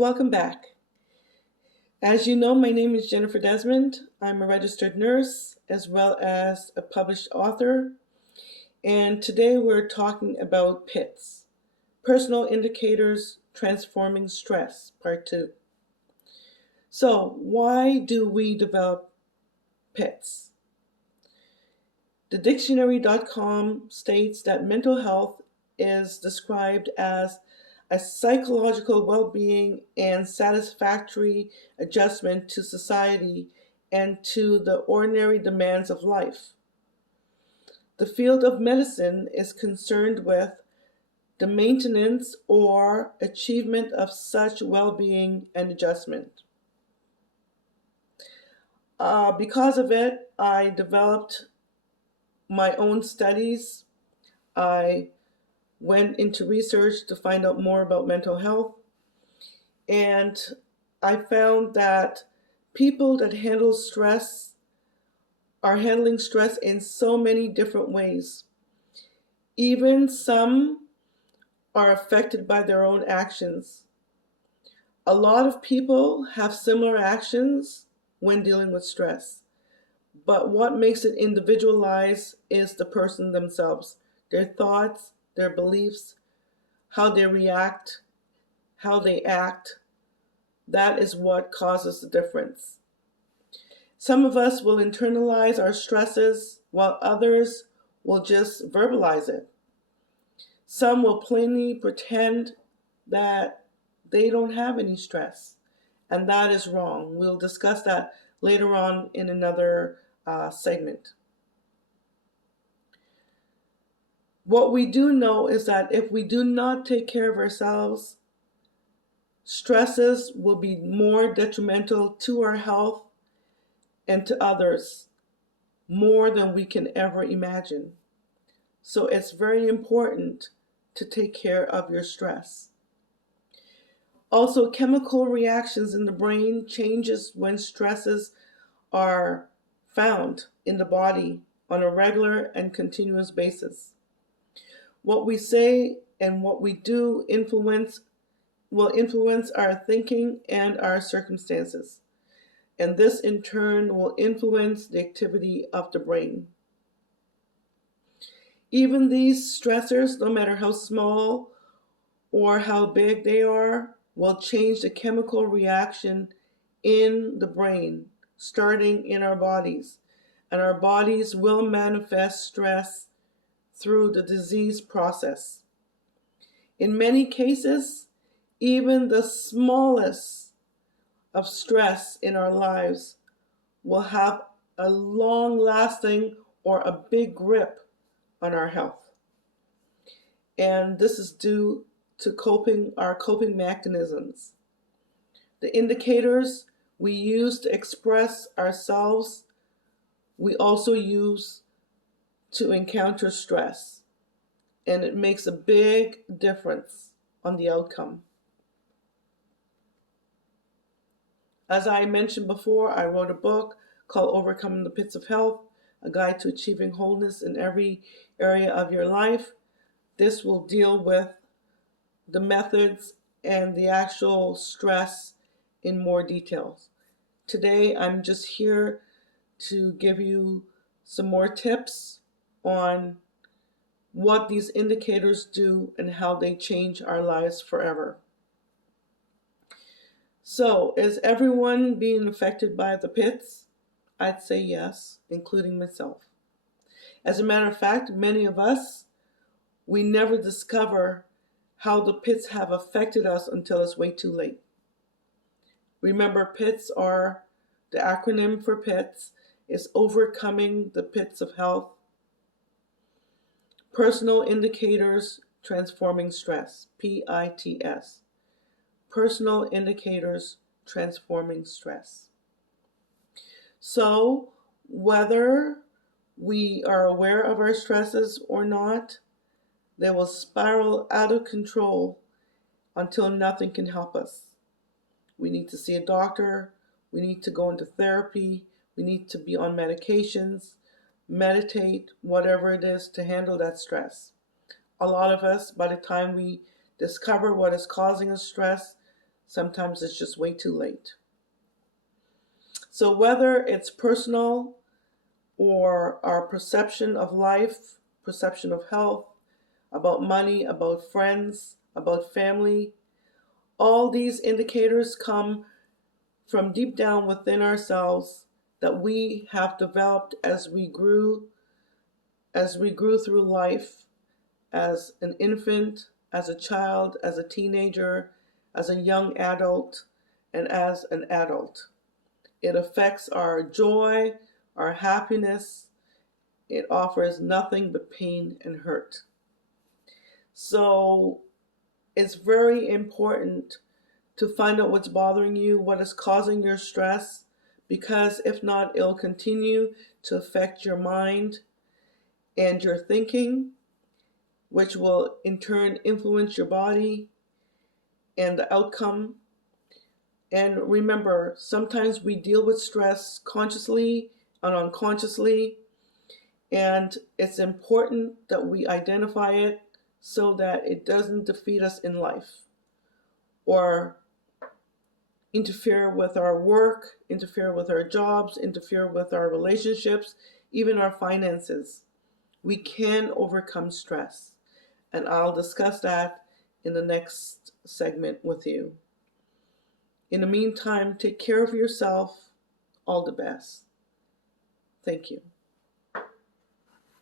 Welcome back. As you know, my name is Jennifer Desmond. I'm a registered nurse as well as a published author. And today we're talking about PITS, Personal Indicators Transforming Stress, Part 2. So, why do we develop PITS? The dictionary.com states that mental health is described as a psychological well-being and satisfactory adjustment to society and to the ordinary demands of life. The field of medicine is concerned with the maintenance or achievement of such well-being and adjustment. Because of it, I developed my own studies. I went into research to find out more about mental health, and I found that people that handle stress are handling stress in so many different ways. Even some are affected by their own actions. A lot of people have similar actions when dealing with stress, but what makes it individualized is the person themselves, their thoughts, their beliefs, how they react, how they act. That is what causes the difference. Some of us will internalize our stresses while others will just verbalize it. Some will plainly pretend that they don't have any stress, and that is wrong. We'll discuss that later on in another segment. What we do know is that if we do not take care of ourselves, stresses will be more detrimental to our health and to others, more than we can ever imagine. So it's very important to take care of your stress. Also, chemical reactions in the brain changes when stresses are found in the body on a regular and continuous basis. What we say and what we do will influence our thinking and our circumstances. And this in turn will influence the activity of the brain. Even these stressors, no matter how small or how big they are, will change the chemical reaction in the brain, starting in our bodies. And our bodies will manifest stress through the disease process. In many cases, even the smallest of stress in our lives will have a long-lasting or a big grip on our health. And this is due to our coping mechanisms. The indicators we use to express ourselves, we also use to encounter stress. And it makes a big difference on the outcome. As I mentioned before, I wrote a book called Overcoming the Pits of Health, a guide to achieving wholeness in every area of your life. This will deal with the methods and the actual stress in more details. Today, I'm just here to give you some more tips on what these indicators do and how they change our lives forever. So, is everyone being affected by the PITS? I'd say yes, including myself. As a matter of fact, many of us, we never discover how the PITS have affected us until it's way too late. Remember, PITS are the acronym for PITS is Overcoming the Pits of Health. Personal Indicators Transforming Stress, P.I.T.S. Personal Indicators Transforming Stress. So, whether we are aware of our stresses or not, they will spiral out of control until nothing can help us. We need to see a doctor, we need to go into therapy, we need to be on medications, meditate, whatever it is to handle that stress. A lot of us, by the time we discover what is causing us stress, Sometimes it's just way too late. So whether it's personal or our perception of life, perception of health, about money, about friends, about family, all these indicators come from deep down within ourselves that we have developed as we grew through life, as an infant, as a child, as a teenager, as a young adult, and as an adult. It affects our joy, our happiness. It offers nothing but pain and hurt. So it's very important to find out what's bothering you, what is causing your stress, because if not, it'll continue to affect your mind and your thinking, which will in turn influence your body and the outcome. And remember, sometimes we deal with stress consciously and unconsciously, and it's important that we identify it so that it doesn't defeat us in life or interfere with our work, interfere with our jobs, interfere with our relationships, even our finances. We can overcome stress, and I'll discuss that in the next segment with you. In the meantime, take care of yourself. All the best. Thank you.